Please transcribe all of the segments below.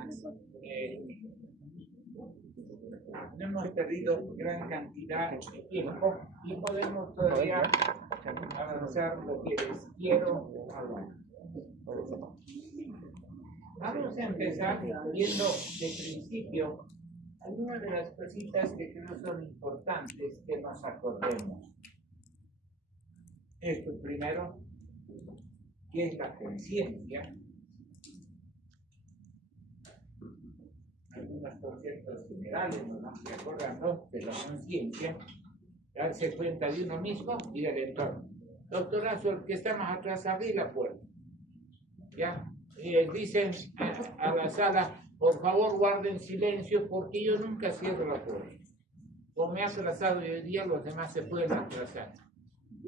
personas no hemos perdido gran cantidad de tiempo y podemos todavía avanzar lo que les quiero hablar. Vamos a empezar viendo de principio algunas de las cositas que creo son importantes que nos acordemos. Esto primero, ¿qué es la conciencia? Algunos conceptos generales nos vamos acordando de la conciencia, darse cuenta de uno mismo y del entorno. Doctor Azul, que está más atrás, abrí la puerta. ¿Ya? Y dicen a la sala, por favor guarden silencio porque yo nunca cierro la puerta. Como me he atrasado y hoy día los demás se pueden atrasar.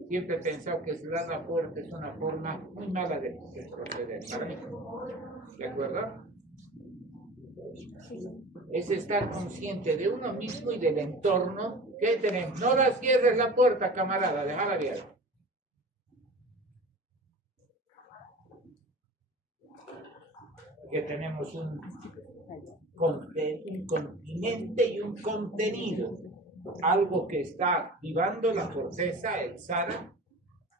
Siempre he pensado que cerrar la puerta es una forma muy mala de proceder. ¿Para mí? ¿De acuerdo? Es estar consciente de uno mismo y del entorno que tenemos. No la cierres la puerta, camarada, déjala abierta. Que tenemos un continente y un contenido, algo que está activando la corteza, el SARA,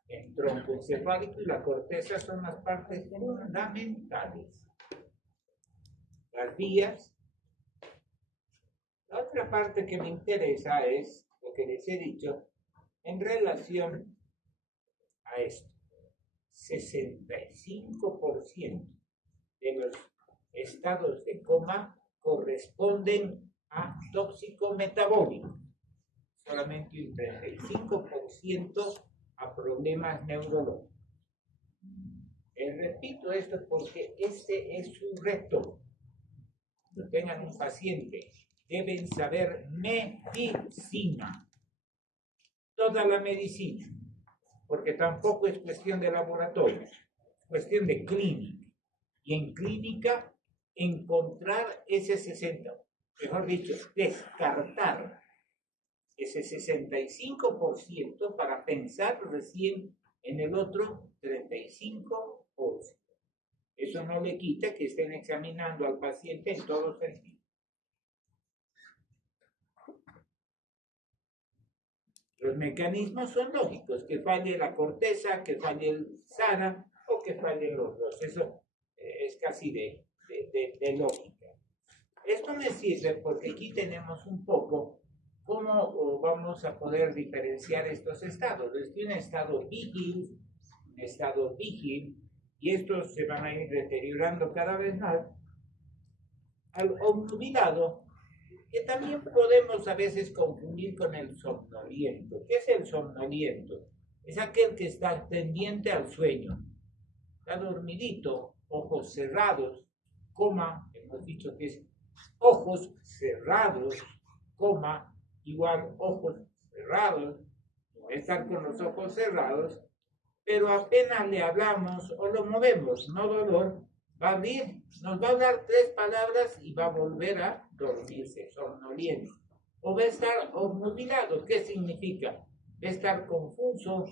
el tronco encefálico y la corteza son las partes fundamentales. Las vías. La otra parte que me interesa es lo que les he dicho en relación a esto. 65% de los estados de coma corresponden a tóxico metabólico, solamente un 35% a problemas neurológicos. Repito esto porque este es un reto. Cuando tengan un paciente, deben saber medicina, toda la medicina, porque tampoco es cuestión de laboratorio, es cuestión de clínica. Y en clínica, encontrar ese 60%, mejor dicho, descartar ese 65% para pensar recién en el otro 35%. Eso no le quita que estén examinando al paciente en todos sentidos. Los mecanismos son lógicos, que falle la corteza, que falle el SARA o que fallen los dos. Eso es casi de lógica. Esto me sirve porque aquí tenemos un poco cómo vamos a poder diferenciar estos estados. Tiene un estado vigil, y estos se van a ir deteriorando cada vez más al obnubilado, que también podemos a veces confundir con el somnoliento. ¿Qué es el somnoliento? Es aquel que está pendiente al sueño, está dormidito, ojos cerrados, coma, hemos dicho que es ojos cerrados, coma, igual ojos cerrados, no estar con los ojos cerrados, pero apenas le hablamos o lo movemos, no dolor, va a abrir, nos va a dar 3 palabras y va a volver a dormirse, somnoliento. O va a estar obnubilado. ¿Qué significa? Va a estar confuso,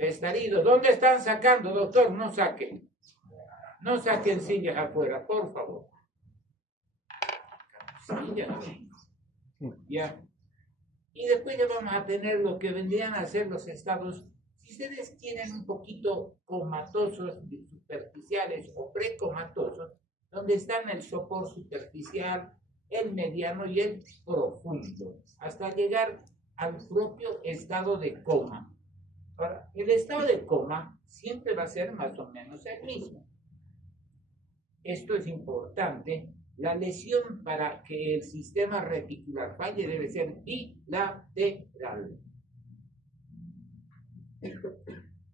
va a estar ido. ¿Dónde están sacando, doctor? No saquen. No saquen sillas afuera, por favor. Sillas. Ya. Y después ya vamos a tener lo que vendrían a ser los estados. Si ustedes tienen un poquito comatosos, superficiales o precomatosos, donde están el sopor superficial, el mediano y el profundo, hasta llegar al propio estado de coma. Ahora, el estado de coma siempre va a ser más o menos el mismo. Esto es importante. La lesión para que el sistema reticular falle debe ser bilateral.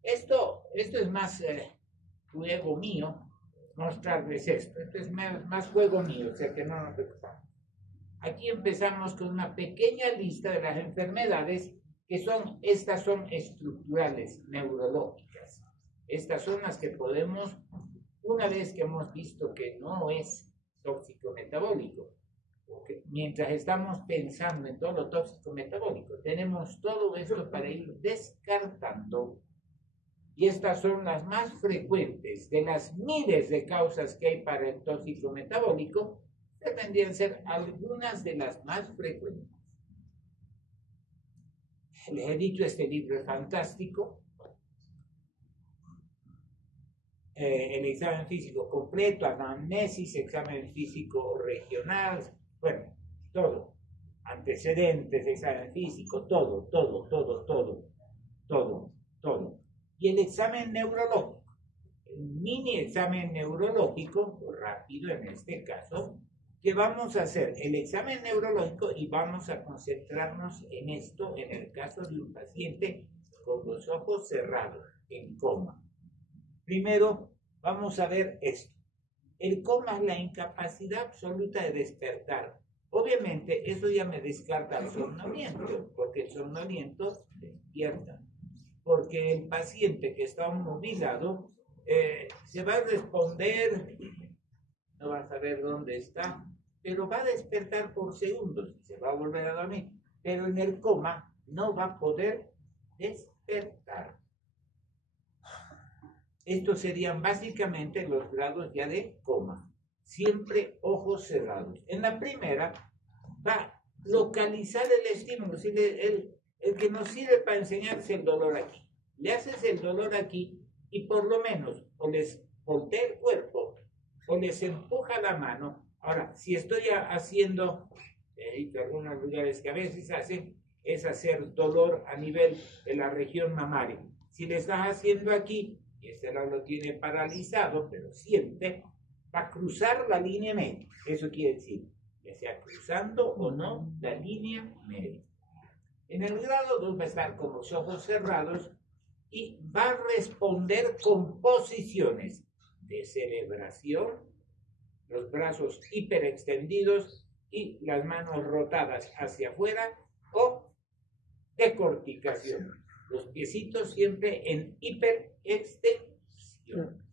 Esto es más juego mío, mostrarles esto. Esto es más juego mío, o sea que no nos preocupamos. Aquí empezamos con una pequeña lista de las enfermedades estas son estructurales, neurológicas. Estas son las que podemos, una vez que hemos visto que no es tóxico metabólico, porque mientras estamos pensando en todo lo tóxico metabólico, tenemos todo esto para ir descartando. Y estas son las más frecuentes de las miles de causas que hay para el tóxico metabólico. Vendrían a ser algunas de las más frecuentes. Les he dicho, este libro es fantástico. El examen físico completo, anamnesis, examen físico regional, bueno, todo. Antecedentes, examen físico, todo. Y el examen neurológico, el mini examen neurológico, rápido en este caso, que vamos a hacer el examen neurológico y vamos a concentrarnos en esto en el caso de un paciente con los ojos cerrados, en coma. Primero, vamos a ver esto. El coma es la incapacidad absoluta de despertar. Obviamente, eso ya me descarta el somnoliento, porque el somnoliento despierta. Porque el paciente que está movilado se va a responder, no va a saber dónde está, pero va a despertar por segundos y se va a volver a dormir. Pero en el coma no va a poder despertar. Estos serían básicamente los grados ya de coma. Siempre ojos cerrados. En la primera va a localizar el estímulo. Si el que nos sirve para enseñarse el dolor aquí. Le haces el dolor aquí y por lo menos o les voltea el cuerpo o les empuja la mano. Ahora, si estoy haciendo, he dicho algunos lugares que a veces hacen, es hacer dolor a nivel de la región mamaria. Si le estás haciendo aquí, y este lado lo tiene paralizado, pero siente, va a cruzar la línea media. Eso quiere decir, ya sea cruzando o no la línea media. En el grado 2 va a estar con los ojos cerrados y va a responder con posiciones de celebración, los brazos hiperextendidos y las manos rotadas hacia afuera, o decorticación. Los piecitos siempre en hiperextensión.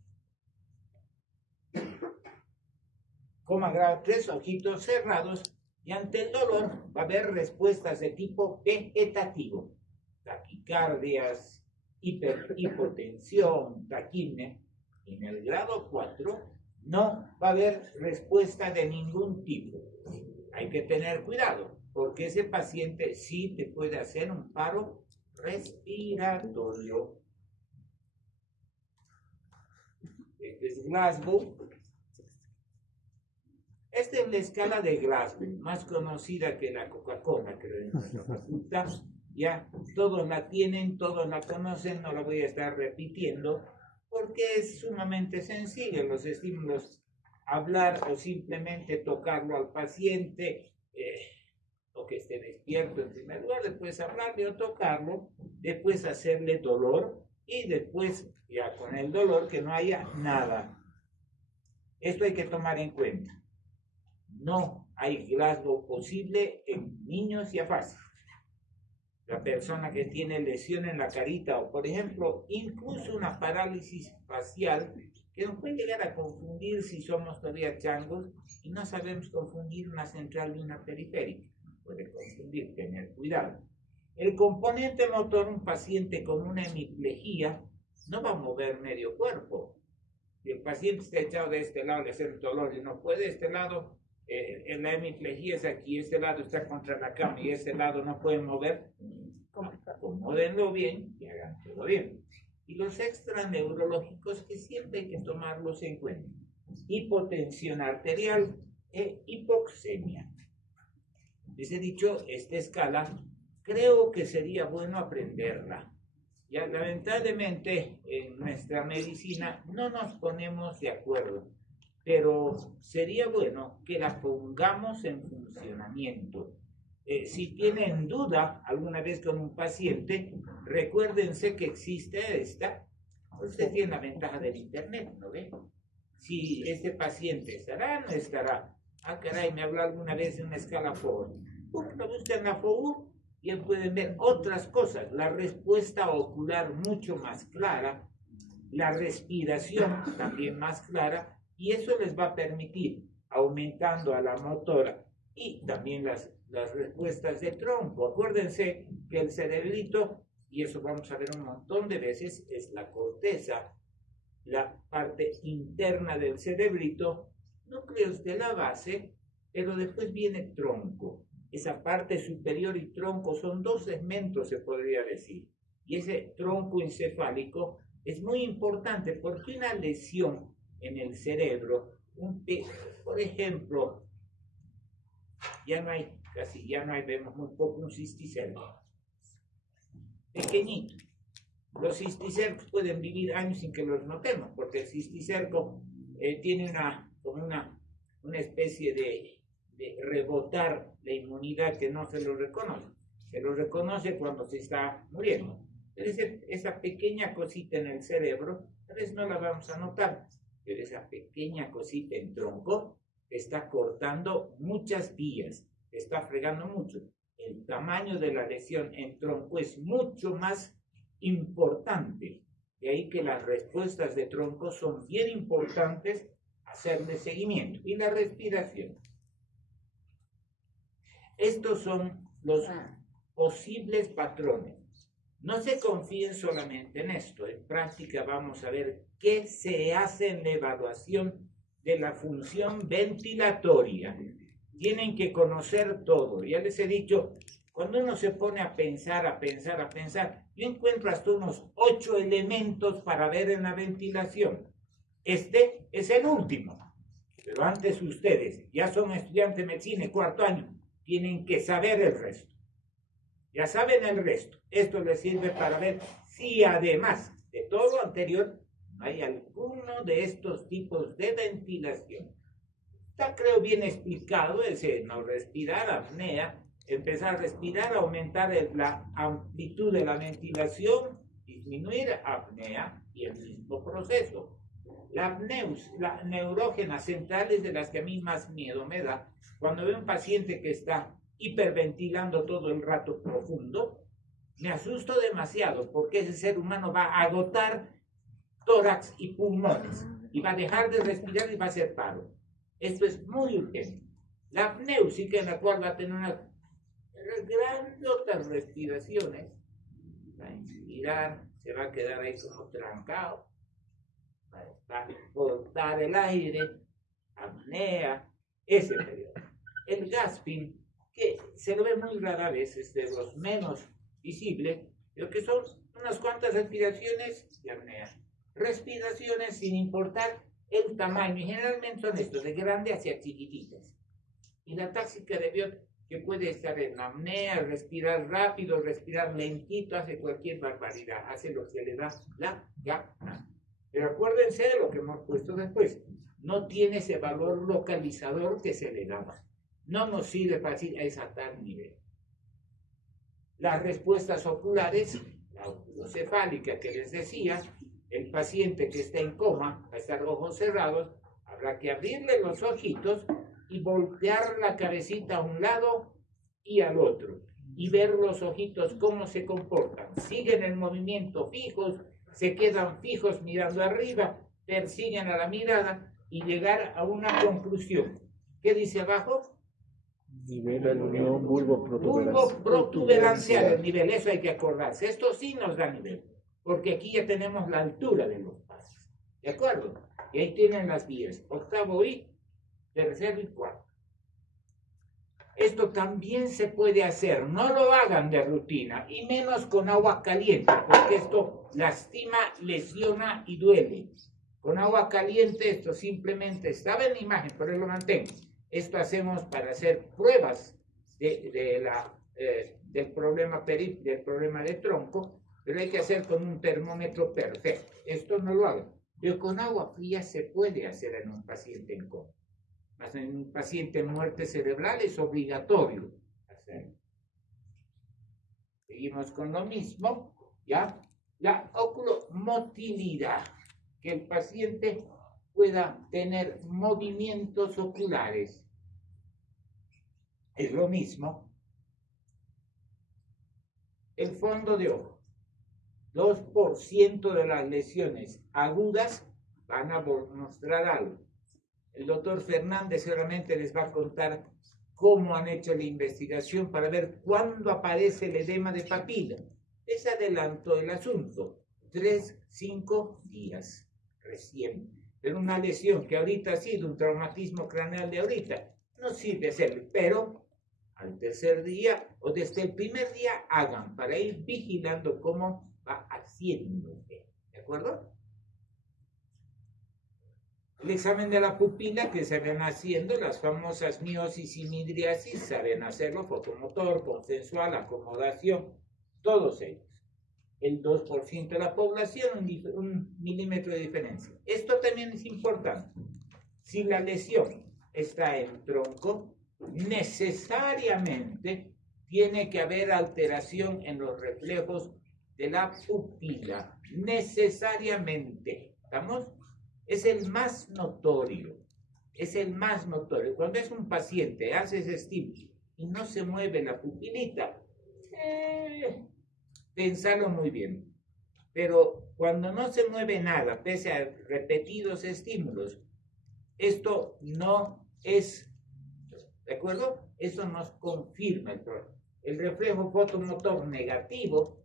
Coma grado 3, ojitos cerrados, y ante el dolor va a haber respuestas de tipo vegetativo. Taquicardias, hipotensión, taquimia. En el grado 4 no va a haber respuesta de ningún tipo. Hay que tener cuidado, porque ese paciente sí te puede hacer un paro respiratorio. Este es Glasgow. Esta es la escala de Glasgow, más conocida que la Coca-Cola, creo, en nuestra facultad. Ya todos la tienen, todos la conocen, no la voy a estar repitiendo, porque es sumamente sencillo. Los estímulos, hablar o simplemente tocarlo al paciente, o que esté despierto en primer lugar, después hablarle o tocarlo, después hacerle dolor y después ya con el dolor que no haya nada. Esto hay que tomar en cuenta. No hay Glasgow posible en niños y afásicos. La persona que tiene lesión en la carita o, por ejemplo, incluso una parálisis facial que nos puede llegar a confundir si somos todavía changos y no sabemos confundir una central de una periférica. Puede confundir, tener cuidado. El componente motor, un paciente con una hemiplegia, no va a mover medio cuerpo. Si el paciente está echado de este lado, le hace el dolor y no puede, este lado, en la hemiplegia es aquí, este lado está contra la cama y este lado no puede mover, acomódenlo bien y hagan todo bien. Y los extraneurológicos que siempre hay que tomarlos en cuenta: hipotensión arterial e hipoxemia. Les he dicho, esta escala creo que sería bueno aprenderla. Ya lamentablemente en nuestra medicina no nos ponemos de acuerdo, pero sería bueno que la pongamos en funcionamiento. Si tienen duda alguna vez con un paciente, recuérdense que existe esta. Usted tiene la ventaja del internet, ¿no ve? Si este paciente estará, no estará. Ah, caray, me habló alguna vez de una escala FOUR. Lo buscan en la FOUR y pueden ver otras cosas. La respuesta ocular mucho más clara, la respiración también más clara, y eso les va a permitir, aumentando a la motora y también las respuestas de tronco. Acuérdense que el cerebrito, y eso vamos a ver un montón de veces, es la corteza, la parte interna del cerebrito, núcleos de la base pero después viene tronco. Esa parte superior y tronco son dos segmentos, se podría decir. Y ese tronco encefálico es muy importante porque una lesión en el cerebro, por ejemplo, ya no hay, vemos muy poco un cisticerco. Pequeñito. Los cisticercos pueden vivir años sin que los notemos, porque el cisticerco tiene una especie de rebotar la inmunidad que no se lo reconoce. Se lo reconoce cuando se está muriendo. Pero esa pequeña cosita en el cerebro, a veces no la vamos a notar, pero esa pequeña cosita en tronco está cortando muchas vías, está fregando mucho. El tamaño de la lesión en tronco es mucho más importante. De ahí que las respuestas de tronco son bien importantes hacerle seguimiento. Y la respiración. Estos son los posibles patrones. No se confíen solamente en esto. En práctica vamos a ver qué se hace en la evaluación de la función ventilatoria. Tienen que conocer todo. Ya les he dicho, cuando uno se pone a pensar, yo encuentro hasta unos 8 elementos para ver en la ventilación. Este es el último. Pero antes ustedes, ya son estudiantes de medicina y 4º año, tienen que saber el resto. Ya saben el resto. Esto les sirve para ver si además de todo lo anterior hay alguno de estos tipos de ventilación. Está, creo, bien explicado ese no respirar, apnea, empezar a respirar, aumentar la amplitud de la ventilación, disminuir apnea y el mismo proceso. La neurógena central es de las que a mí más miedo me da. Cuando veo un paciente que está hiperventilando todo el rato profundo, me asusto demasiado porque ese ser humano va a agotar tórax y pulmones y va a dejar de respirar y va a hacer paro. Esto es muy urgente. La apnéusica, en la cual va a tener unas grandotas respiraciones, va a inspirar, se va a quedar ahí como trancado, va a cortar el aire, apnea, ese periodo. El gasping, que se lo ve muy rara vez, es de los menos visibles, pero que son unas cuantas respiraciones de apnea. Respiraciones sin importar el tamaño, y generalmente son estos, de grande hacia chiquititas. Y la táxica de Biot, que puede estar en apnea, respirar rápido, respirar lentito, hace cualquier barbaridad, hace lo que le da la gana. Pero acuérdense de lo que hemos puesto después, no tiene ese valor localizador que se le daba. No nos sirve para decir es a tal nivel. Las respuestas oculares, la oculocefálica que les decía, el paciente que está en coma, va a estar ojos cerrados, habrá que abrirle los ojitos y voltear la cabecita a un lado y al otro, y ver los ojitos cómo se comportan. Siguen el movimiento fijos, se quedan fijos mirando arriba, persiguen a la mirada y llegar a una conclusión. ¿Qué dice abajo? Nivel de unión bulbo protuberancial, el nivel, eso hay que acordarse. Esto sí nos da nivel, porque aquí ya tenemos la altura de los pasos. ¿De acuerdo? Y ahí tienen las vías, octavo y tercero y cuarto. Esto también se puede hacer, no lo hagan de rutina, y menos con agua caliente, porque esto lastima, lesiona y duele. Con agua caliente esto simplemente estaba en la imagen, pero lo mantengo. Esto hacemos para hacer pruebas del problema de tronco, pero hay que hacer con un termómetro perfecto. Esto no lo hagan. Pero con agua fría se puede hacer en un paciente en coma. En un paciente en muerte cerebral es obligatorio hacerlo. Seguimos con lo mismo, ¿ya? La oculomotilidad, que el paciente pueda tener movimientos oculares. Es lo mismo. El fondo de ojo. 2% de las lesiones agudas van a mostrar algo. El doctor Fernández seguramente les va a contar cómo han hecho la investigación para ver cuándo aparece el edema de papila. Les adelanto el asunto. 3-5 días recién. Pero una lesión que ahorita ha sido un traumatismo craneal de ahorita, no sirve hacerlo, pero al tercer día o desde el primer día hagan para ir vigilando cómo va haciéndose, ¿de acuerdo? El examen de la pupila que se ven haciendo, las famosas miosis y midriasis, saben hacerlo, fotomotor, consensual, acomodación, todos ellos. El 2% de la población, un milímetro de diferencia. Esto también es importante. Si la lesión está en tronco, necesariamente tiene que haber alteración en los reflejos de la pupila. Necesariamente. ¿Estamos? Es el más notorio. Es el más notorio. Cuando es un paciente, haces estímulo y no se mueve la pupilita, pensalo muy bien. Pero cuando no se mueve nada, pese a repetidos estímulos, esto no es, ¿de acuerdo? Eso nos confirma el problema. El reflejo fotomotor negativo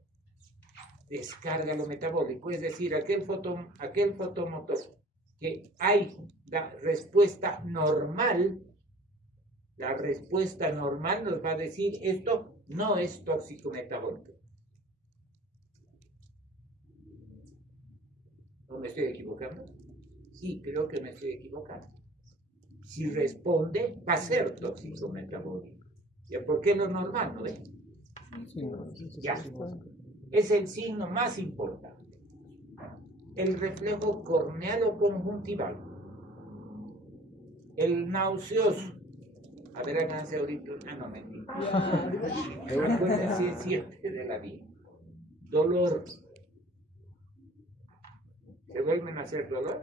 descarga lo metabólico, es decir, aquel fotomotor que hay la respuesta normal nos va a decir esto no es tóxico metabólico. ¿No me estoy equivocando? Sí, creo que me estoy equivocando. Si responde, va a ser tóxico metabólico. ¿Ya por qué lo normal, no ve? Ya. Es el signo más importante. El reflejo corneal o conjuntival. El nauseoso. A ver, háganse ahorita. Ah, no, mentira. Me recuerden si es cierto de la vida. Dolor. ¿Se vuelven a hacer dolor?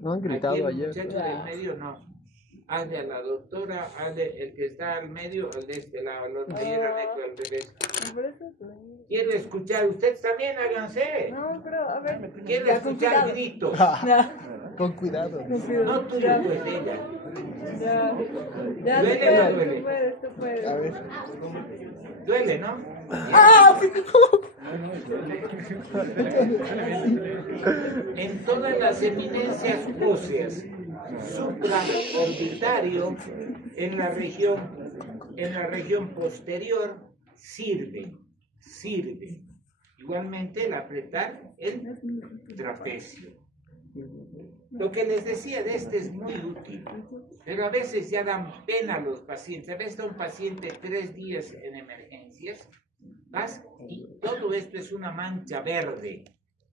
No han gritado aquí el ayer. Muchacho del medio no. Hazle a la doctora, hazle el que está al medio, al de este lado, al otro, y era negro al revés. Quiero escuchar, ustedes también háganse. No, pero a ver. Quiero escuchar gritos. Con cuidado. No tú, pues ella. Ya, ¿Duele o no duele? tú puedes. A ver. Duele, ¿no? En todas las eminencias óseas, supraorbitario, en la región posterior, sirve. Igualmente el apretar el trapecio. Lo que les decía de este es muy útil, pero a veces ya dan pena a los pacientes. A veces a un paciente 3 días en emergencias, vas y todo esto es una mancha verde,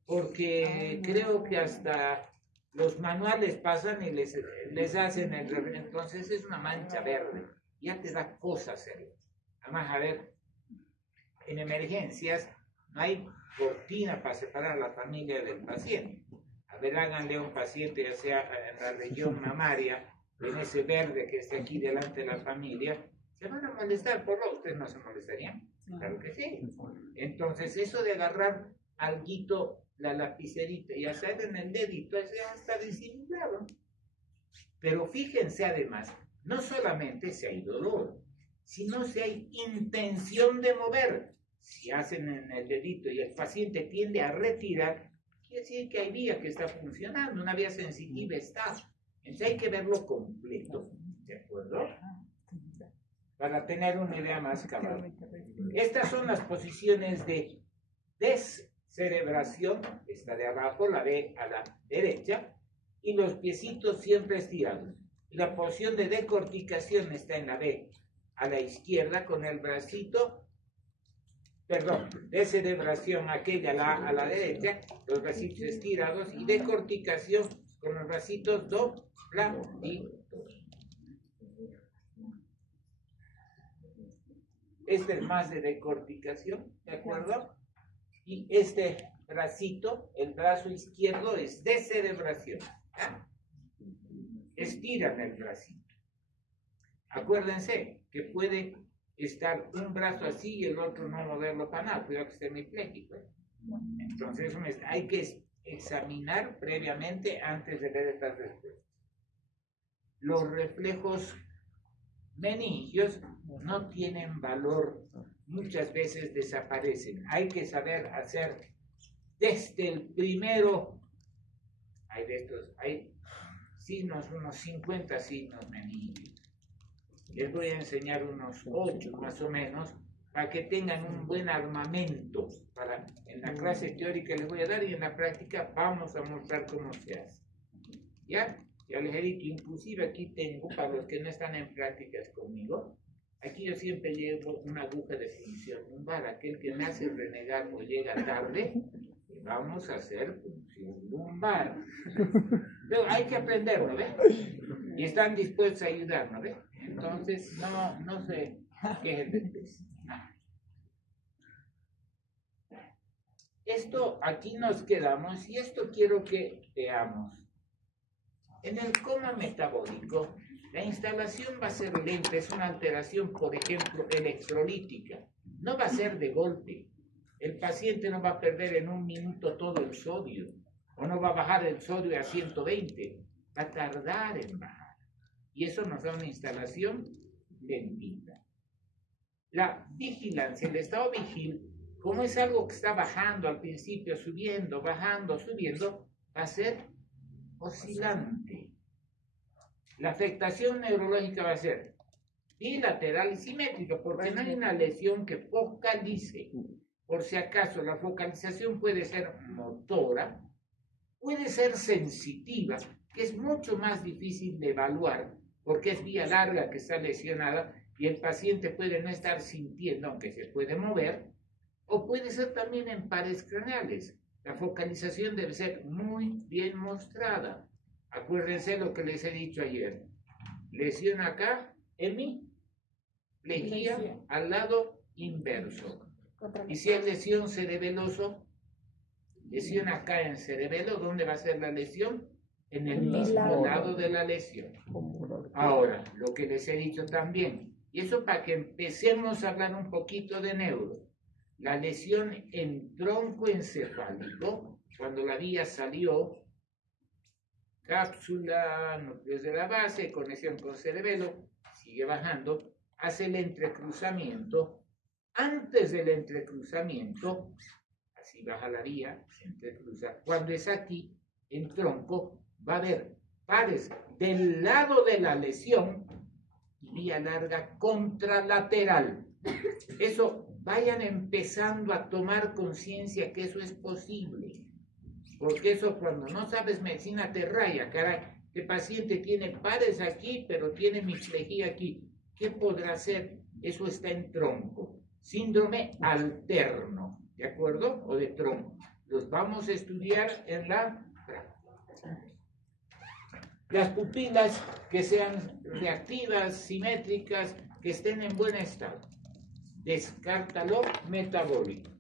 porque creo que hasta los manuales pasan y les hacen entonces es una mancha verde, ya te da cosa hacerlo. Además, a ver, en emergencias no hay cortina para separar a la familia del paciente. A ver, háganle a un paciente, ya sea en la región mamaria, en ese verde que está aquí delante de la familia, se van a molestar, por lo ustedes no se molestarían. Claro que sí. Entonces, eso de agarrar alguito, la lapicerita y hacer en el dedito, eso ya está disimulado. Pero fíjense además, no solamente si hay dolor, sino si hay intención de mover. Si hacen en el dedito y el paciente tiende a retirar, quiere decir que hay vía que está funcionando, una vía sensitiva está. Entonces hay que verlo completo, ¿de acuerdo? Para tener una idea más cabal. Estas son las posiciones de descerebración, esta de abajo, la B a la derecha, y los piecitos siempre estirados. La posición de decorticación está en la B a la izquierda con el bracito, descerebración aquella a la derecha, los bracitos estirados, y decorticación con los bracitos dobladitos. Este es más de decorticación, ¿de acuerdo? Y este bracito, el brazo izquierdo, es descerebración. ¿Ya? Estiran el bracito. Acuérdense que puede estar un brazo así y el otro no moverlo para nada, cuidado que esté hemipléjico. Entonces hay que examinar previamente antes de ver estas respuestas. Los reflejos meningios no tienen valor, muchas veces desaparecen. Hay que saber hacer desde el primero. Hay signos, unos 50 signos meningitales. Les voy a enseñar unos 8 más o menos, para que tengan un buen armamento. En la clase teórica les voy a dar y en la práctica vamos a mostrar cómo se hace. ¿Ya? Ya les he dicho, inclusive aquí tengo, para los que no están en prácticas conmigo, aquí yo siempre llevo una aguja de función lumbar. Aquel que me hace renegar o llega tarde, vamos a hacer función lumbar. Pero hay que aprenderlo, ¿ves? Y están dispuestos a ayudarnos, ¿ves? Entonces, no sé qué es el de esto, aquí nos quedamos y esto quiero que veamos. En el coma metabólico, la instalación va a ser lenta, es una alteración, por ejemplo, electrolítica. No va a ser de golpe. El paciente no va a perder en un minuto todo el sodio, o no va a bajar el sodio a 120, va a tardar en bajar. Y eso nos da una instalación lentita. La vigilancia, el estado vigil, como es algo que está bajando al principio, subiendo, bajando, subiendo, va a ser oscilante. La afectación neurológica va a ser bilateral y simétrica, porque no hay una lesión que focalice. Por si acaso, la focalización puede ser motora, puede ser sensitiva, que es mucho más difícil de evaluar, porque es vía larga que está lesionada y el paciente puede no estar sintiendo, aunque se puede mover, o puede ser también en pares craneales. La focalización debe ser muy bien mostrada. Acuérdense lo que les he dicho ayer. Lesión acá, hemiplegia al lado inverso. Y si es lesión cerebeloso, lesión acá en cerebelo, ¿dónde va a ser la lesión? En el mismo lado de la lesión. Ahora, lo que les he dicho también, y eso para que empecemos a hablar un poquito de neuro. La lesión en tronco encefálico, cuando la vía salió, cápsula, núcleos de la base, conexión con cerebelo, sigue bajando, hace el entrecruzamiento. Antes del entrecruzamiento, así baja la vía, se entrecruza. Cuando es aquí, en tronco, va a haber pares del lado de la lesión y vía larga contralateral. Eso, vayan empezando a tomar conciencia que eso es posible. Porque eso cuando no sabes medicina te raya, caray. El paciente tiene pares aquí, pero tiene hemiplegia aquí. ¿Qué podrá hacer? Eso está en tronco. Síndrome alterno, ¿de acuerdo? O de tronco. Los vamos a estudiar en la práctica. Las pupilas que sean reactivas, simétricas, que estén en buen estado. Descártalo metabólico.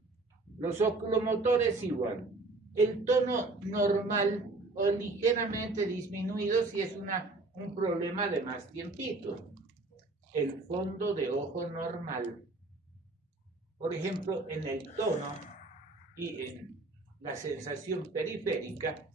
Los oculomotores igual. El tono normal o ligeramente disminuido si es un problema de más tiempito. El fondo de ojo normal. Por ejemplo, en el tono y en la sensación periférica,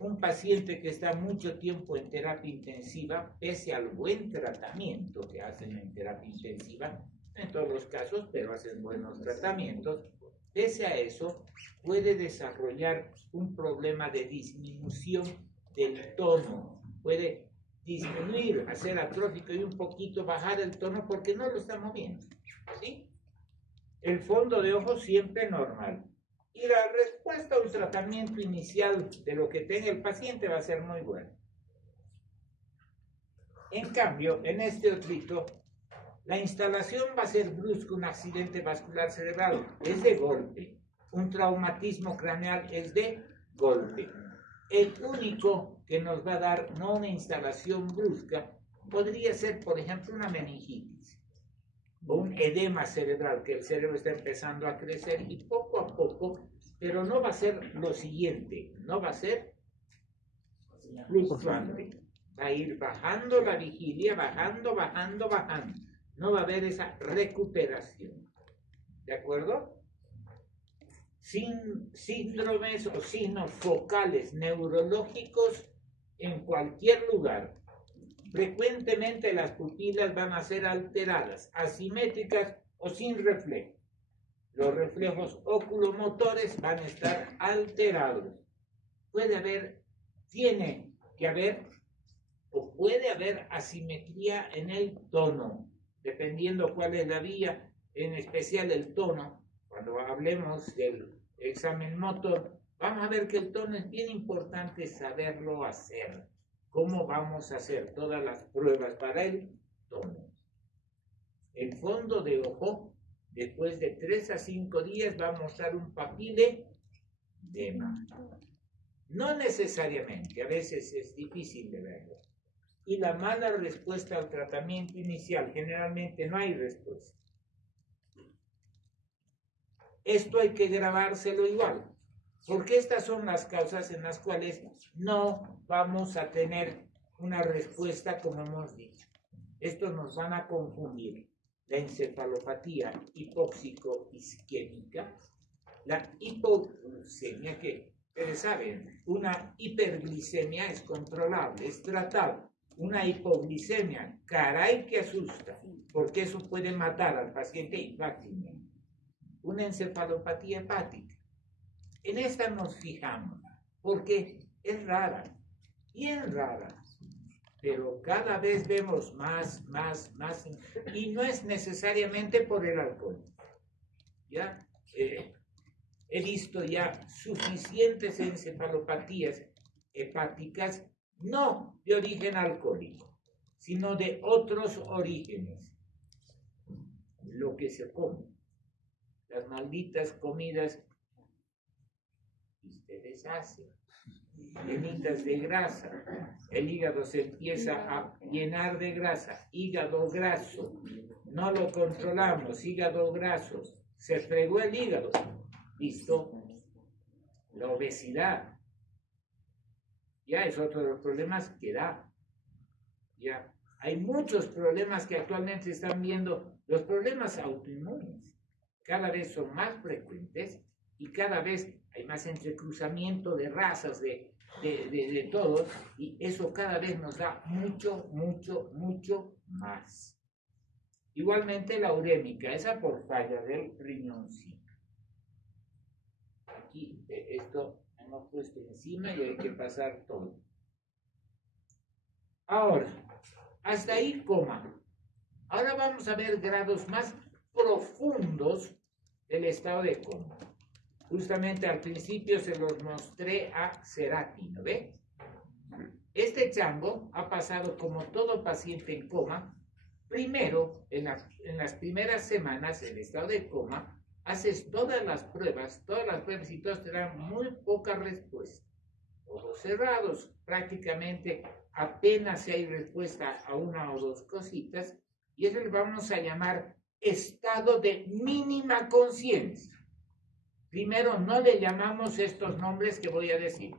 un paciente que está mucho tiempo en terapia intensiva, pese al buen tratamiento que hacen en terapia intensiva, en todos los casos, pero hacen buenos tratamientos, pese a eso, puede desarrollar un problema de disminución del tono, puede disminuir, hacer atrófico y un poquito bajar el tono porque no lo está moviendo, ¿sí? El fondo de ojo siempre normal. Y la respuesta a un tratamiento inicial de lo que tenga el paciente va a ser muy buena. En cambio, en este otrito, la instalación va a ser brusca, un accidente vascular cerebral, es de golpe. Un traumatismo craneal es de golpe. El único que nos va a dar no una instalación brusca podría ser, por ejemplo, una meningitis o un edema cerebral, que el cerebro está empezando a crecer y poco a poco, pero no va a ser lo siguiente, no va a ser fluctuante. Va a ir bajando la vigilia, bajando. No va a haber esa recuperación. ¿De acuerdo? Sin síndromes o signos focales neurológicos en cualquier lugar. Frecuentemente las pupilas van a ser alteradas, asimétricas o sin reflejo. Los reflejos oculomotores van a estar alterados. Tiene que haber puede haber asimetría en el tono, dependiendo cuál es la vía, en especial el tono. Cuando hablemos del examen motor, vamos a ver que el tono es bien importante saberlo hacer. ¿Cómo vamos a hacer todas las pruebas para el tono? El fondo de ojo, después de 3 a 5 días, va a mostrar un papilema. No necesariamente, a veces es difícil de verlo. Y la mala respuesta al tratamiento inicial, generalmente no hay respuesta. Esto hay que grabárselo igual, porque estas son las causas en las cuales no vamos a tener una respuesta como hemos dicho. Estos nos van a confundir. La encefalopatía hipóxico-isquémica, la hipoglucemia, que ustedes saben, una hiperglicemia es controlable, es tratable. Una hipoglicemia, caray que asusta, porque eso puede matar al paciente y fácilmente. Una encefalopatía hepática. En esta nos fijamos, porque es rara, bien rara, pero cada vez vemos más, y no es necesariamente por el alcohol. ¿Ya? He visto ya suficientes encefalopatías hepáticas, no de origen alcohólico, sino de otros orígenes. Lo que se come. Las malditas comidas que ustedes hacen, llenitas de grasa, el hígado se empieza a llenar de grasa, hígado graso, no lo controlamos, hígado graso, se fregó el hígado, listo, la obesidad, ya es otro de los problemas que da, ya, hay muchos problemas que actualmente están viendo, los problemas autoinmunes, cada vez son más frecuentes y cada vez hay más entrecruzamiento de razas, de todos, y eso cada vez nos da mucho más. Igualmente la urémica, esa por falla del riñoncito. Aquí esto hemos puesto encima y hay que pasar todo. Ahora, hasta ahí coma. Ahora vamos a ver grados más profundos del estado de coma. Justamente al principio se los mostré a Cerati, ¿no ve? Este chango ha pasado como todo paciente en coma. Primero, en las primeras semanas en estado de coma, haces todas las pruebas y todos te dan muy poca respuesta. Ojos cerrados, prácticamente apenas si hay respuesta a una o dos cositas, y eso le vamos a llamar estado de mínima conciencia. Primero, no le llamamos estos nombres que voy a decir.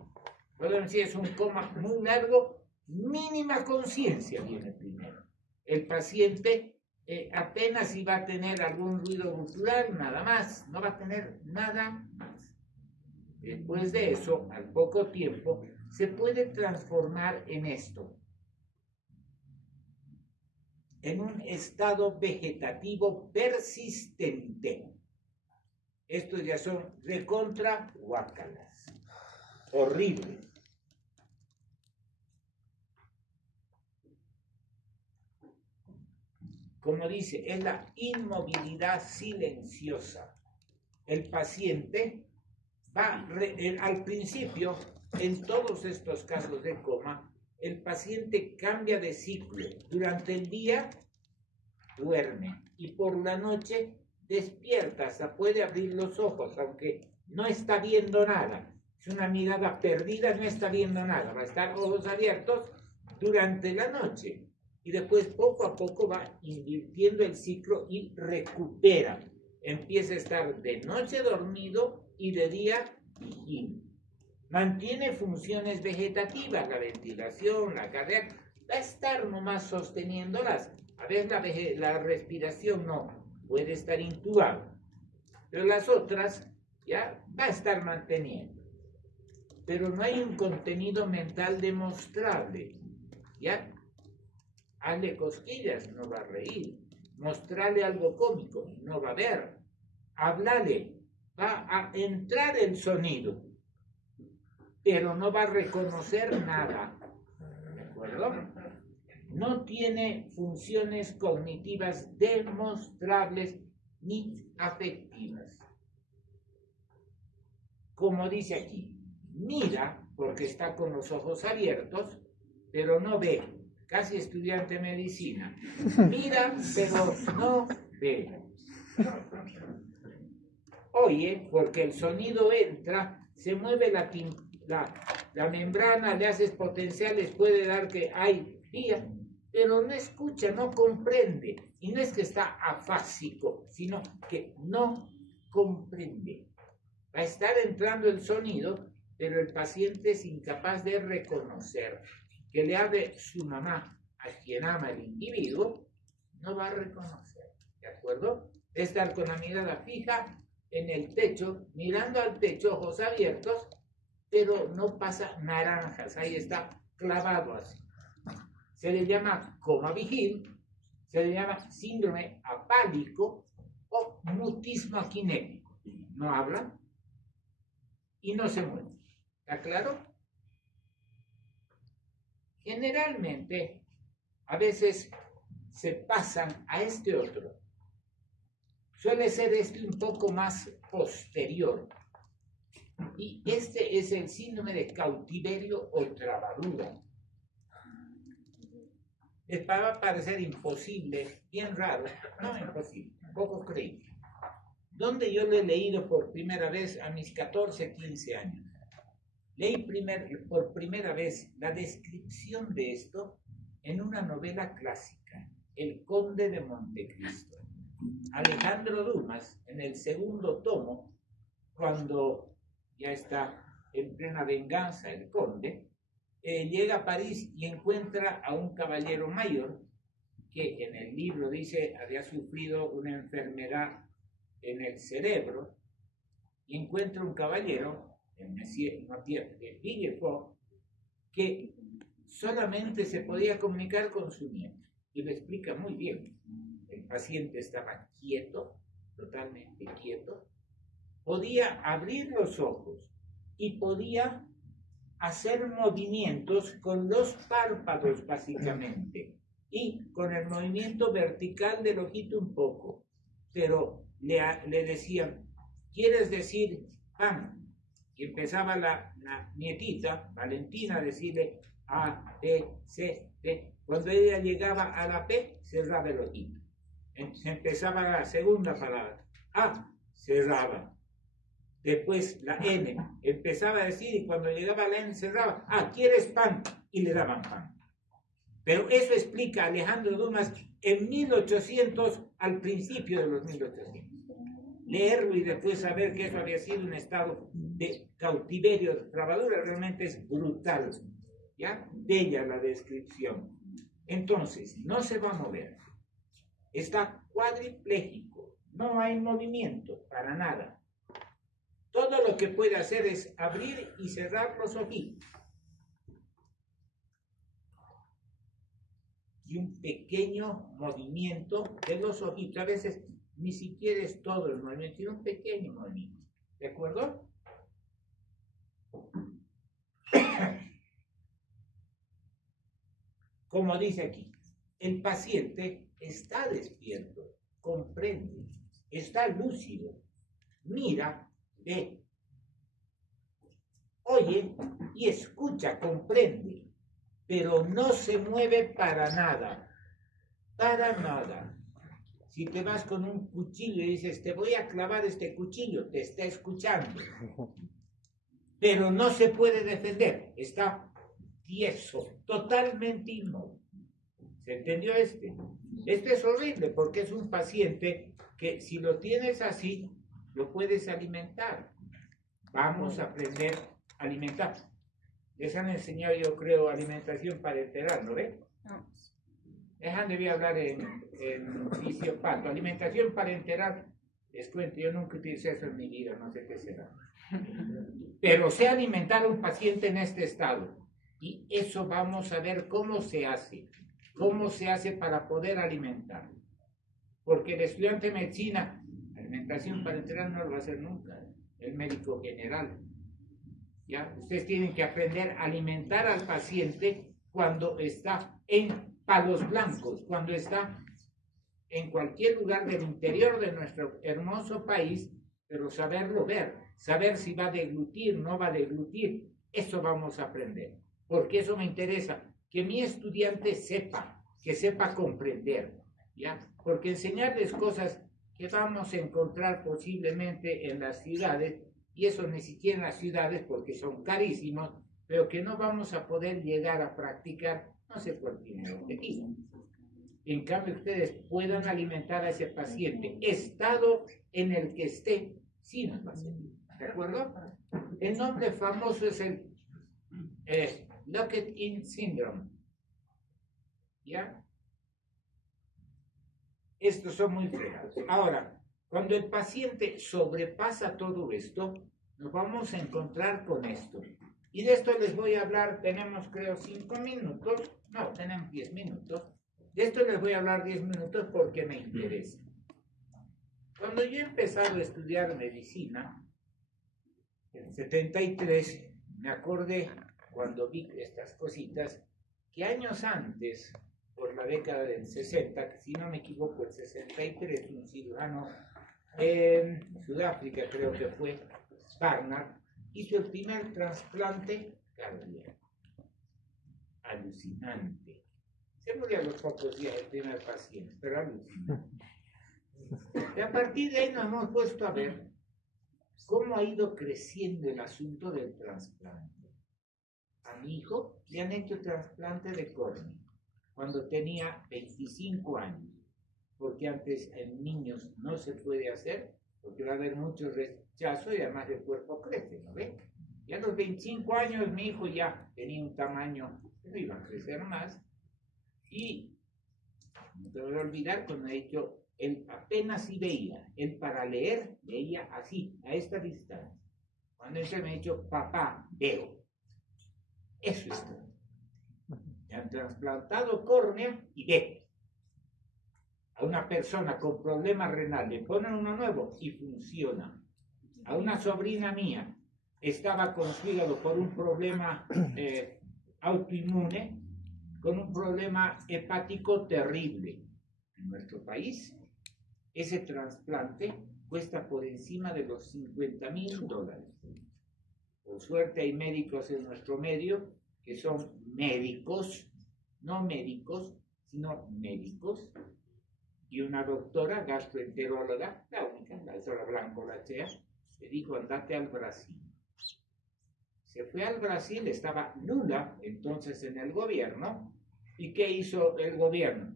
Podemos decir, es un coma muy largo, mínima conciencia viene primero. El paciente apenas iba a tener algún ruido gutural, nada más, no va a tener nada más. Después de eso, al poco tiempo, se puede transformar en esto, en un estado vegetativo persistente. Estos ya son recontra guácalas, horribles. Como dice, es la inmovilidad silenciosa. El paciente va, al principio, en todos estos casos de coma, el paciente cambia de ciclo. Durante el día duerme y por la noche despierta, hasta puede abrir los ojos, aunque no está viendo nada. Es una mirada perdida, no está viendo nada. Va a estar ojos abiertos durante la noche. Y después poco a poco va invirtiendo el ciclo y recupera. Empieza a estar de noche dormido y de día vigil. Mantiene funciones vegetativas, la ventilación, la cardíaca, va a estar nomás sosteniéndolas. A veces la respiración no, puede estar intubado, pero las otras ya va a estar manteniendo. Pero no hay un contenido mental demostrable, ¿ya? Hazle cosquillas, no va a reír. Mostrarle algo cómico, no va a ver. Háblale, va a entrar el sonido, pero no va a reconocer nada. ¿De acuerdo? no tiene funciones cognitivas demostrables ni afectivas. Como dice aquí, mira porque está con los ojos abiertos, pero no ve. Casi estudiante de medicina. Mira, pero no ve. Oye, porque el sonido entra, se mueve la membrana, le haces potenciales, puede dar que hay vía, pero no escucha, no comprende. Y no es que está afásico, sino que no comprende. Va a estar entrando el sonido, pero el paciente es incapaz de reconocer. Que le hable su mamá, a quien ama el individuo, no va a reconocer. ¿De acuerdo? Es estar con la mirada fija en el techo, mirando al techo, ojos abiertos, pero no pasa naranjas, ahí está clavado así. Se le llama coma vigil, se le llama síndrome apálico o mutismo aquinético. No habla y no se mueve. ¿Está claro? Generalmente, a veces se pasan a este otro. Suele ser este un poco más posterior. Y este es el síndrome de cautiverio o trabadura. Les va a parecer imposible, bien raro, no imposible, poco creíble. Donde yo lo he leído por primera vez a mis 14, 15 años. Leí por primera vez la descripción de esto en una novela clásica, El Conde de Montecristo. Alejandro Dumas, en el segundo tomo, cuando ya está en plena venganza el conde, llega a París y encuentra a un caballero mayor que en el libro dice había sufrido una enfermedad en el cerebro, y encuentra un caballero, el Monsieur de Villefort, que solamente se podía comunicar con su nieto, y lo explica muy bien. El paciente estaba quieto, totalmente quieto, podía abrir los ojos y podía hacer movimientos con los párpados básicamente y con el movimiento vertical del ojito un poco, pero le decían, ¿quieres decir pan? Y empezaba la nietita, Valentina, a decirle A, B, C, D. Cuando ella llegaba a la P, cerraba el ojito. Empezaba la segunda palabra, A, cerraba. Después la N, empezaba a decir, y cuando llegaba a la N cerraba, ¿quieres pan? Y le daban pan. Pero eso explica Alejandro Dumas en 1800, al principio de los 1800. Leerlo y después saber que eso había sido un estado de cautiverio, de trabadura, realmente es brutal. ¿Ya? Bella la descripción. Entonces, no se va a mover. Está cuadripléjico. No hay movimiento, para nada. Todo lo que puede hacer es abrir y cerrar los ojitos. Y un pequeño movimiento de los ojitos. A veces ni siquiera es todo el movimiento, sino un pequeño movimiento. ¿De acuerdo? Como dice aquí, el paciente está despierto, comprende, está lúcido, mira, ve, oye y escucha, comprende, pero no se mueve para nada, para nada. Si te vas con un cuchillo y dices, te voy a clavar este cuchillo, te está escuchando, pero no se puede defender, está tieso, totalmente inmóvil. ¿Se entendió este? Este es horrible porque es un paciente que si lo tienes así, lo puedes alimentar. Vamos a aprender a alimentar. Les han enseñado, yo creo, alimentación parenteral, ¿no ven? Dejan de hablar en fisiopato. Alimentación parenteral, les cuento, yo nunca utilicé eso en mi vida, no sé qué será. Pero sé alimentar a un paciente en este estado. Y eso vamos a ver cómo se hace. Cómo se hace para poder alimentar. Porque el estudiante de medicina, alimentación parenteral no lo va a hacer nunca. El médico general. ¿Ya? Ustedes tienen que aprender a alimentar al paciente cuando está en palos blancos cuando está en cualquier lugar del interior de nuestro hermoso país, pero saberlo ver, saber si va a deglutir, no va a deglutir, eso vamos a aprender, porque eso me interesa, que mi estudiante sepa, que sepa comprender, ¿ya? Porque enseñarles cosas que vamos a encontrar posiblemente en las ciudades, y eso ni siquiera en las ciudades porque son carísimos, pero que no vamos a poder llegar a practicar, no sé por qué objetivo. En cambio, ustedes puedan alimentar a ese paciente, estado en el que esté, sí nos va a servir. ¿De acuerdo? El nombre famoso es el Locked-in Syndrome. ¿Ya? Estos son muy fregados. Ahora, cuando el paciente sobrepasa todo esto, nos vamos a encontrar con esto. Y de esto les voy a hablar, tenemos creo 5 minutos, no, tenemos 10 minutos. De esto les voy a hablar 10 minutos porque me interesa. Cuando yo he empezado a estudiar medicina, en 73, me acordé cuando vi estas cositas, que años antes, por la década del 60, que si no me equivoco, el 63, un cirujano en Sudáfrica, creo que fue, Barnard, hizo el primer trasplante cardíaco. Alucinante. Se murió a los pocos días el primer paciente, pero alucinante. Y a partir de ahí nos hemos puesto a ver cómo ha ido creciendo el asunto del trasplante. A mi hijo le han hecho trasplante de córnea cuando tenía 25 años, porque antes en niños no se puede hacer, porque va a haber mucho rechazo y además el cuerpo crece, ¿no ve? Y a los 25 años mi hijo ya tenía un tamaño, no iba a crecer más, y no te voy a olvidar cuando he dicho, él apenas sí veía, él para leer veía así, a esta distancia. Cuando él me ha dicho, papá, veo. Eso es todo. Me han trasplantado córnea y ve. A una persona con problemas renales le ponen uno nuevo y funciona. A una sobrina mía estaba con su hígado por un problema autoinmune, con un problema hepático terrible. En nuestro país, ese trasplante cuesta por encima de los $50,000. Por suerte hay médicos en nuestro medio que son médicos, no médicos, sino médicos, y una doctora gastroenteróloga, la única, la doctora Blanco Lachea, le dijo, andate al Brasil. Se fue al Brasil, estaba Lula entonces en el gobierno, ¿y qué hizo el gobierno?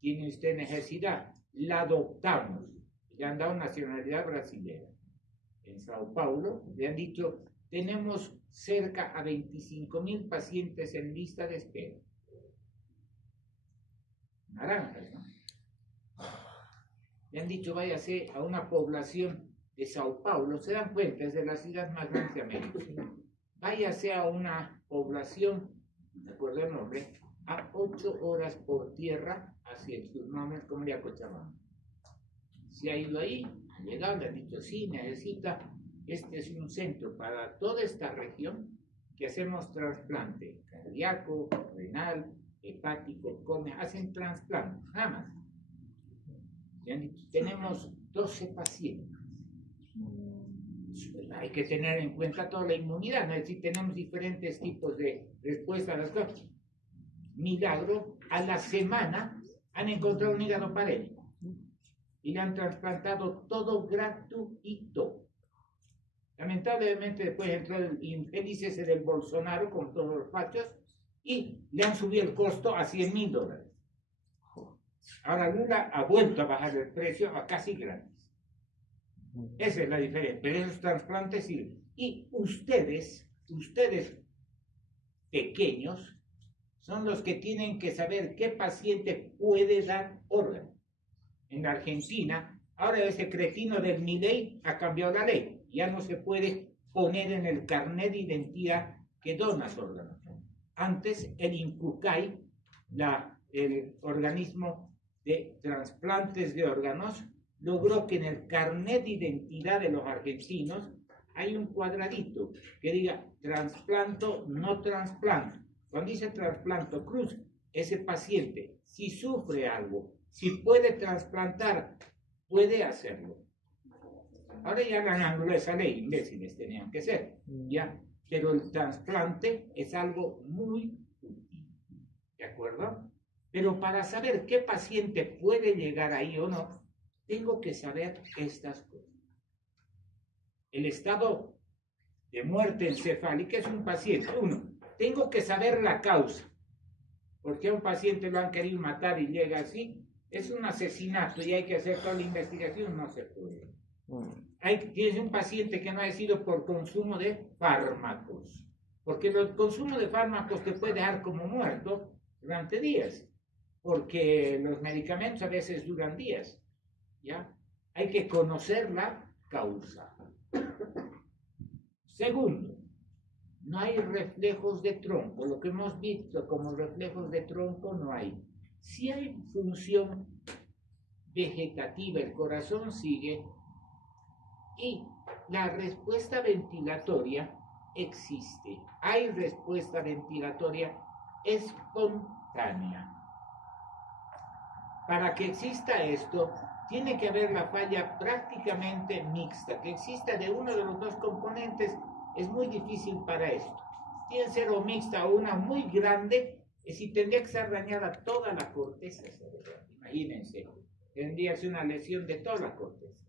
¿Tiene usted necesidad? La adoptamos, le han dado nacionalidad brasileña. En Sao Paulo le han dicho, tenemos cerca a 25,000 pacientes en lista de espera. Naranjas, ¿no? Le han dicho, váyase a una población de Sao Paulo, se dan cuenta, es de la ciudad más grande de América. Váyase a una población, no me acuerdo el nombre, a 8 horas por tierra hacia el sur, no es como de Cochabamba. Se ha ido ahí, ha llegado, le han dicho, sí, necesita, este es un centro para toda esta región que hacemos trasplante cardíaco, renal, hepático, córnea, hacen trasplante, nada más. Le han dicho, tenemos 12 pacientes. Hay que tener en cuenta toda la inmunidad, ¿no? Es decir, tenemos diferentes tipos de respuesta a las cosas. Milagro, a la semana han encontrado un hígado para él y le han trasplantado todo gratuito. Lamentablemente después entró el infeliz ese del Bolsonaro con todos los fachos y le han subido el costo a $100,000. Ahora Lula ha vuelto a bajar el precio a casi gratis. Esa es la diferencia, pero esos trasplantes sirven. Y ustedes pequeños, son los que tienen que saber qué paciente puede dar órgano. En la Argentina, ahora ese cretino del Milei ha cambiado la ley. Ya no se puede poner en el carnet de identidad que donas órganos. Antes el INCUCAI, el organismo de trasplantes de órganos, logró que en el carnet de identidad de los argentinos hay un cuadradito que diga trasplanto, no trasplanto. Cuando dice trasplanto cruz, ese paciente, si sufre algo, si puede trasplantar, puede hacerlo. Ahora ya han anulado esa ley, imbéciles tenían que ser, ¿ya? Pero el trasplante es algo muy útil, ¿de acuerdo? Pero para saber qué paciente puede llegar ahí o no, tengo que saber estas cosas. El estado de muerte encefálica es un paciente. Uno, tengo que saber la causa. Porque a un paciente lo han querido matar y llega así, es un asesinato y hay que hacer toda la investigación, no se puede. Tienes un paciente que no ha sido por consumo de fármacos, porque el consumo de fármacos te puede dejar como muerto durante días, porque los medicamentos a veces duran días, ¿ya? Hay que conocer la causa. Segundo, no hay reflejos de tronco. Lo que hemos visto como reflejos de tronco no hay. Si hay función vegetativa, el corazón sigue y la respuesta ventilatoria existe. Hay respuesta ventilatoria espontánea. Para que exista esto, tiene que haber la falla prácticamente mixta. Que exista de uno de los dos componentes es muy difícil para esto. Tiene que ser o mixta o una muy grande, y si tendría que ser dañada toda la corteza cerebral. Imagínense, tendría que ser una lesión de toda la corteza.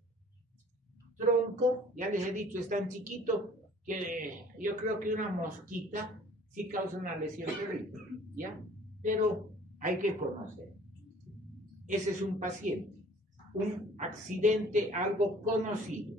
Tronco, ya les he dicho, es tan chiquito que yo creo que una mosquita sí causa una lesión terrible, ¿ya? Pero hay que conocer. Ese es un paciente, un accidente, algo conocido.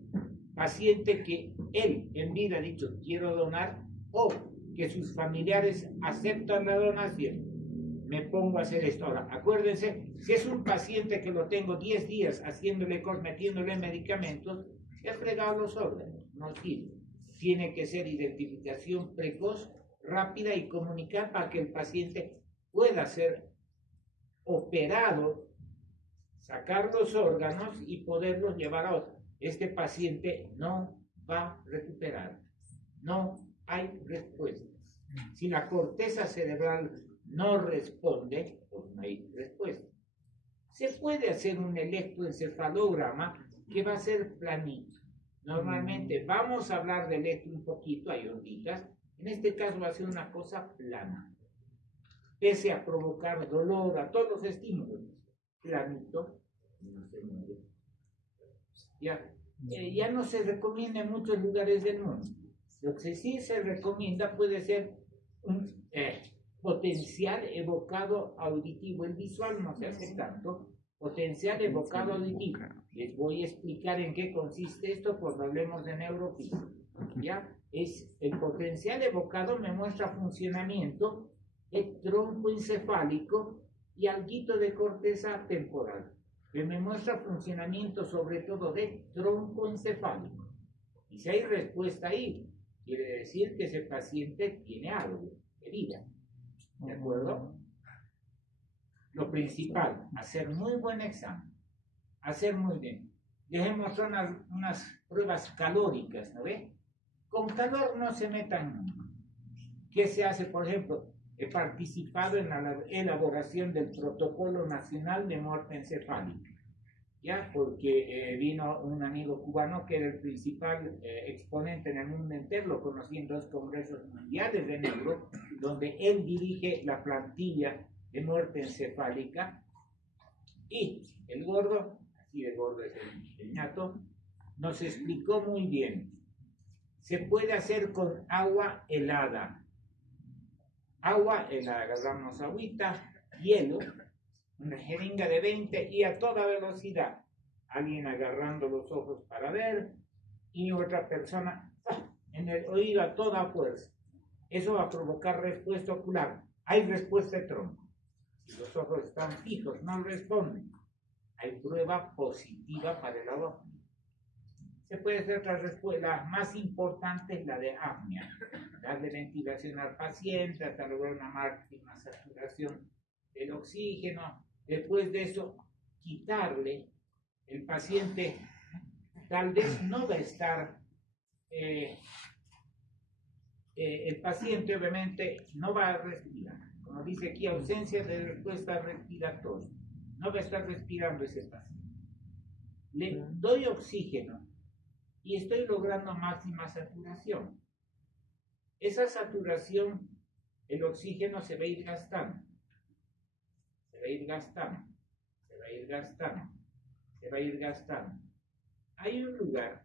Paciente que él en vida ha dicho quiero donar o que sus familiares aceptan la donación. Me pongo a hacer esto. Ahora, acuérdense, si es un paciente que lo tengo 10 días haciéndole cosas, metiéndole medicamentos, he fregado los órganos, no sirve. Tiene que ser identificación precoz, rápida y comunicar para que el paciente pueda ser operado, sacar los órganos y poderlos llevar a otro. Este paciente no va a recuperar. No hay respuestas. Si la corteza cerebral no responde, pues no hay respuesta. Se puede hacer un electroencefalograma que va a ser planito. Normalmente vamos a hablar de electro un poquito, hay onditas. En este caso va a ser una cosa plana. Pese a provocar dolor a todos los estímulos, planito, no se mueve. Ya no se recomienda en muchos lugares del mundo. Lo que sí se recomienda puede ser un potencial evocado auditivo. El visual no se hace tanto. Potencial evocado auditivo. Les voy a explicar en qué consiste esto cuando hablemos de neurofísica. ¿Ya? Es el potencial evocado me muestra funcionamiento del tronco encefálico y alguito de corteza temporal. Que me muestra funcionamiento sobre todo del tronco encefálico. Y si hay respuesta ahí, quiere decir que ese paciente tiene algo, herida. ¿De acuerdo? Lo principal, hacer muy buen examen. Hacer muy bien. Les he mostrado unas pruebas calóricas, ¿no ve? Con calor no se metan. ¿Qué se hace? Por ejemplo, he participado en la elaboración del Protocolo Nacional de Muerte Encefálica, ¿ya? Porque vino un amigo cubano que era el principal exponente en el mundo entero, lo conocí en 2 congresos mundiales de neuro, donde él dirige la plantilla de muerte encefálica, y el gordo, así de gordo es el ñato, nos explicó muy bien. Se puede hacer con agua helada. Agua helada, agarramos agüita, hielo, una jeringa de 20 y a toda velocidad. Alguien agarrando los ojos para ver y otra persona en el oído a toda fuerza. Eso va a provocar respuesta ocular. Hay respuesta de tronco. Si los ojos están fijos, no responden. Hay prueba positiva para el agua. Se puede hacer otra respuesta. La más importante es la de apnea. Darle ventilación al paciente hasta lograr una máxima saturación del oxígeno. Después de eso, quitarle. El paciente tal vez no va a estar, el paciente obviamente no va a respirar. como dice aquí, ausencia de respuesta respiratoria. No va a estar respirando ese paciente. Le doy oxígeno y estoy logrando máxima saturación. Esa saturación, el oxígeno se va a ir gastando. Se va a ir gastando. Se va a ir gastando. Se va a ir gastando. Hay un lugar,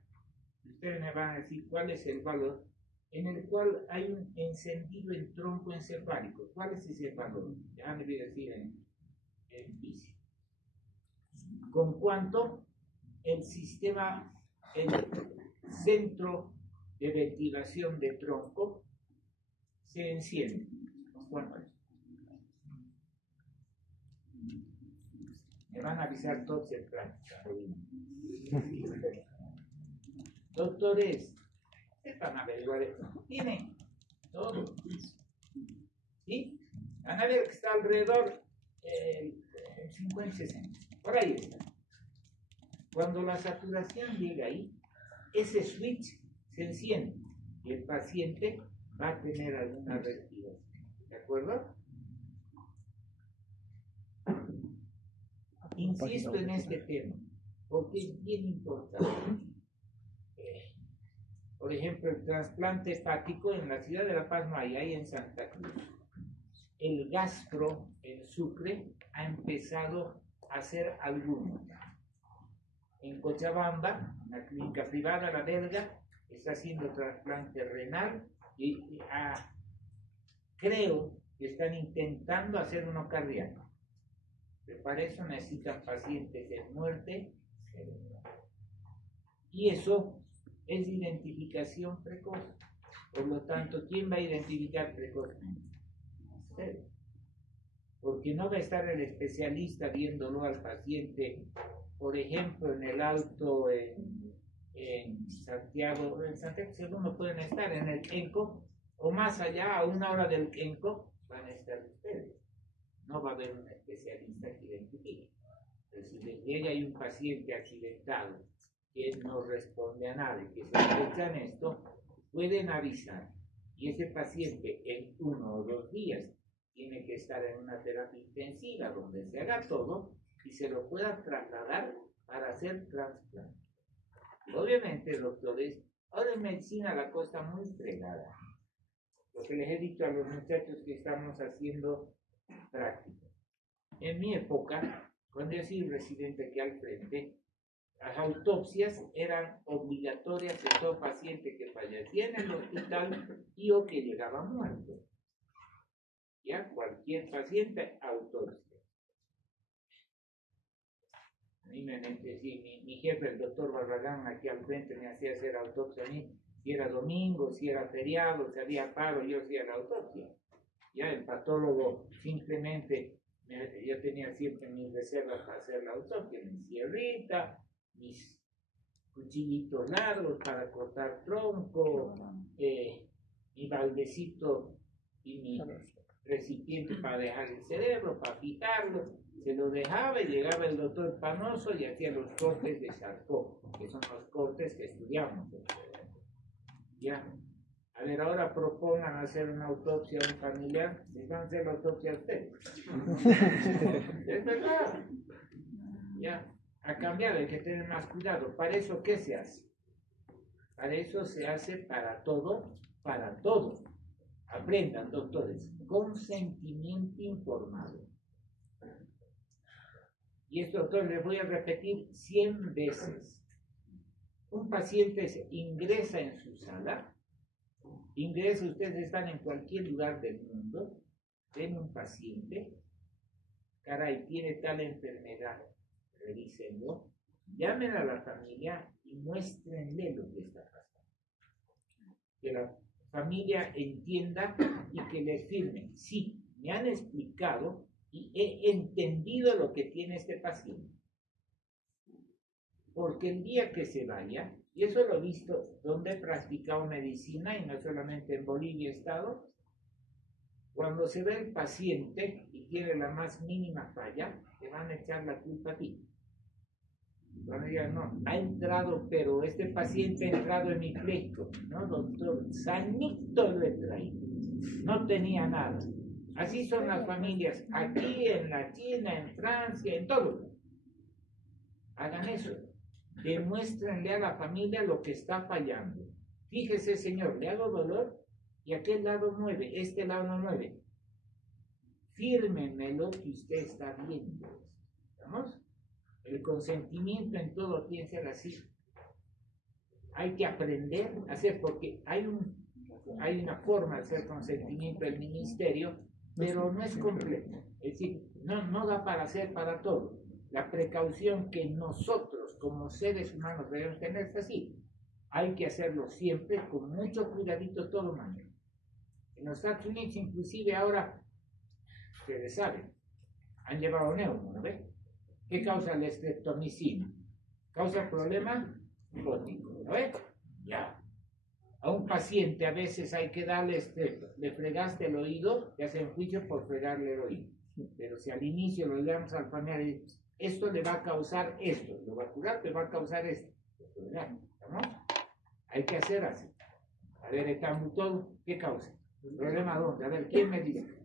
ustedes me van a decir cuál es el valor, en el cual hay un encendido en tronco encefálico. ¿Cuál es ese valor? Ya me voy a decir en física. ¿Con cuánto el sistema, el centro de ventilación de tronco se enciende? ¿Con cuánto es? Me van a avisar todos en práctica. Doctores, van a averiguar esto. Tienen todo. ¿Sí? Van a ver que está alrededor 50-60. Por ahí está. Cuando la saturación llega ahí, ese switch se enciende y el paciente va a tener alguna respiración. ¿De acuerdo? Insisto en este tema porque es bien importante. Por ejemplo, el trasplante hepático en la ciudad de La Paz no hay, hay en Santa Cruz. El Gastro, el Sucre, ha empezado a hacer algunos. En Cochabamba, la clínica privada, la belga, está haciendo trasplante renal y creo que están intentando hacer uno cardíaco. Pero para eso necesitan pacientes en muerte cerebral. Y eso es identificación precoz. Por lo tanto, ¿quién va a identificar precozmente? Usted. Porque no va a estar el especialista viéndolo al paciente, por ejemplo, en el auto en Santiago segundo pueden estar en el Kenco, o más allá, a 1 hora del Kenco, van a estar ustedes. No va a haber un especialista que identifique. Pero si les llega hay un paciente accidentado que no responde a nada y que se sospechan esto, pueden avisar. Y ese paciente en 1 o 2 días tiene que estar en una terapia intensiva donde se haga todo y se lo pueda trasladar para hacer trasplante. Obviamente, doctores, ahora en medicina la cosa muy fregada. Lo que les he dicho a los muchachos que estamos haciendo práctica. En mi época, cuando yo soy residente aquí al frente, las autopsias eran obligatorias de todo paciente que fallecía en el hospital y o que llegaba muerto. Ya, cualquier paciente, autopsia. A mí me decía, mi jefe, el doctor Barragán, aquí al frente me hacía hacer autopsia a mí, si era domingo, si era feriado, si había paro, yo hacía la autopsia. Ya el patólogo simplemente, yo tenía siempre mis reservas para hacer la autopsia, mi sierrita, mis cuchillitos largos para cortar tronco, mi baldecito y mi recipiente para dejar el cerebro, para picarlo, se lo dejaba y llegaba el doctor Panoso y hacía los cortes de Charcot, que son los cortes que estudiamos. Ya. A ver, ahora propongan hacer una autopsia a un familiar, les van a hacer la autopsia a ustedes. Es verdad. Ya. A cambiar, hay que tener más cuidado. ¿Para eso qué se hace? Para eso se hace para todo, para todo. Aprendan, doctores, consentimiento informado. Y esto, doctor, les voy a repetir 100 veces. Un paciente ingresa en su sala, ustedes están en cualquier lugar del mundo, ven un paciente, caray, tiene tal enfermedad, revísenlo, llamen a la familia y muéstrenle lo que está pasando. Que la familia entienda y que les firme. Sí, me han explicado y he entendido lo que tiene este paciente. Porque el día que se vaya, y eso lo he visto donde he practicado medicina y no solamente en Bolivia he estado, cuando se ve el paciente y tiene la más mínima falla, te van a echar la culpa a ti. Cuando digan, no, ha entrado, pero este paciente ha entrado en mi pleito. No, doctor, sanito lo he traído. No tenía nada. Así son las familias, aquí, en la China, en Francia, en todo. Hagan eso. Demuéstrenle a la familia lo que está fallando. Fíjese, señor, le hago dolor y aquel lado mueve, este lado no mueve. Fírmenme lo que usted está viendo. ¿Vamos? El consentimiento en todo tiene que ser así. Hay que aprender a hacer, porque hay una forma de hacer consentimiento del ministerio, pero no es completo. Es decir, no da para hacer para todo. La precaución que nosotros como seres humanos debemos tener es así. Hay que hacerlo siempre con mucho cuidadito todo el año. En los Estados Unidos, inclusive ahora, ustedes saben, han llevado neumo, ¿no ve? ¿Qué causa el estreptomicina? Causa problema gótico, ¿no ve? Ya. A un paciente a veces hay que darle estrepto. Le fregaste el oído, te hacen juicio por fregarle el oído. Pero si al inicio lo llevamos al familiar, esto le va a causar esto, lo va a curar, te va a causar esto. ¿No? Hay que hacer así. A ver, el cambutol, ¿qué causa? ¿Problema dónde? A ver, ¿quién me dice?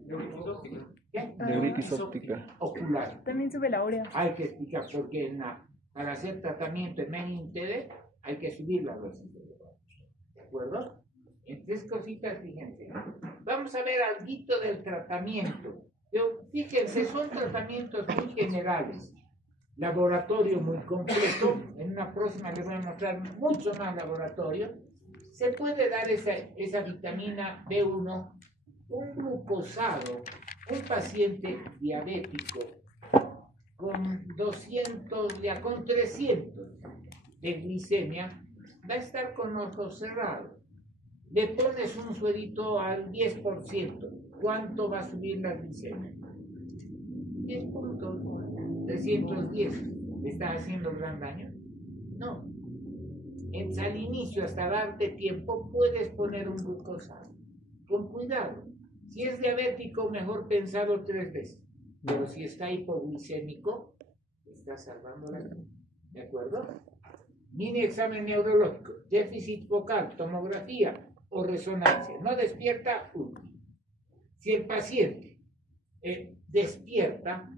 ¿Qué? Neuritis óptica. Ocular. También sube la urea. Hay que explicar, porque para hacer tratamiento en meninTD hay que subir la dosis. ¿De acuerdo? En tres cositas, fíjense. Vamos a ver algo del tratamiento. Fíjense, son tratamientos muy generales. Laboratorio muy completo. En una próxima les voy a mostrar mucho más laboratorio. Se puede dar esa vitamina B1, un glucosado, un paciente diabético con 200, ya con 300 de glicemia, va a estar con ojos cerrados. Le pones un suerito al 10%. ¿Cuánto va a subir la glicemia? 10 puntos. 310. ¿Le estás haciendo gran daño? No. Al inicio, hasta darte tiempo, puedes poner un glucosado. Con cuidado. Si es diabético, mejor pensarlo 3 veces. Pero si está hipoglicémico, está salvando la vida. ¿De acuerdo? Mini examen neurológico, déficit focal, tomografía o resonancia. No despierta, útil. Si el paciente despierta,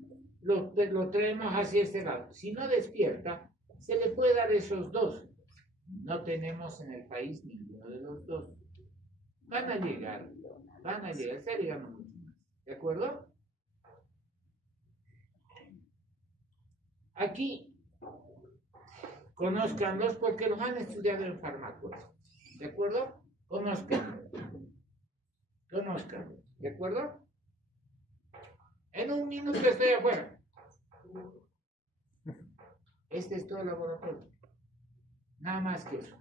lo traemos hacia este lado. Si no despierta, se le puede dar esos dos. No tenemos en el país ninguno de los dos. Van a llegar, está llegando mucho más. ¿De acuerdo? Aquí, conózcanlos porque los han estudiado en fármacos. ¿De acuerdo? Conózcanlos. ¿De acuerdo? En un minuto estoy afuera. Este es todo el laboratorio. Nada más que eso.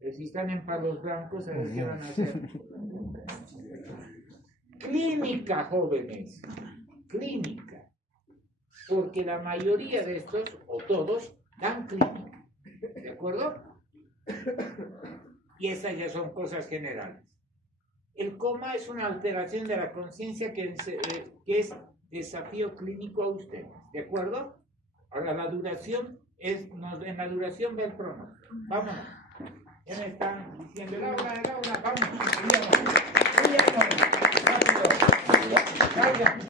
Pero si están en palos blancos, a ver qué van a hacer. Clínica, jóvenes. Clínica. Porque la mayoría de estos, o todos, dan clínica. ¿De acuerdo? Y esas ya son cosas generales. El coma es una alteración de la conciencia que es desafío clínico a usted. ¿De acuerdo? Ahora la duración en la duración ve el pronóstico. Vámonos. Ya me están diciendo la una, vamos. Rápido. Vaya.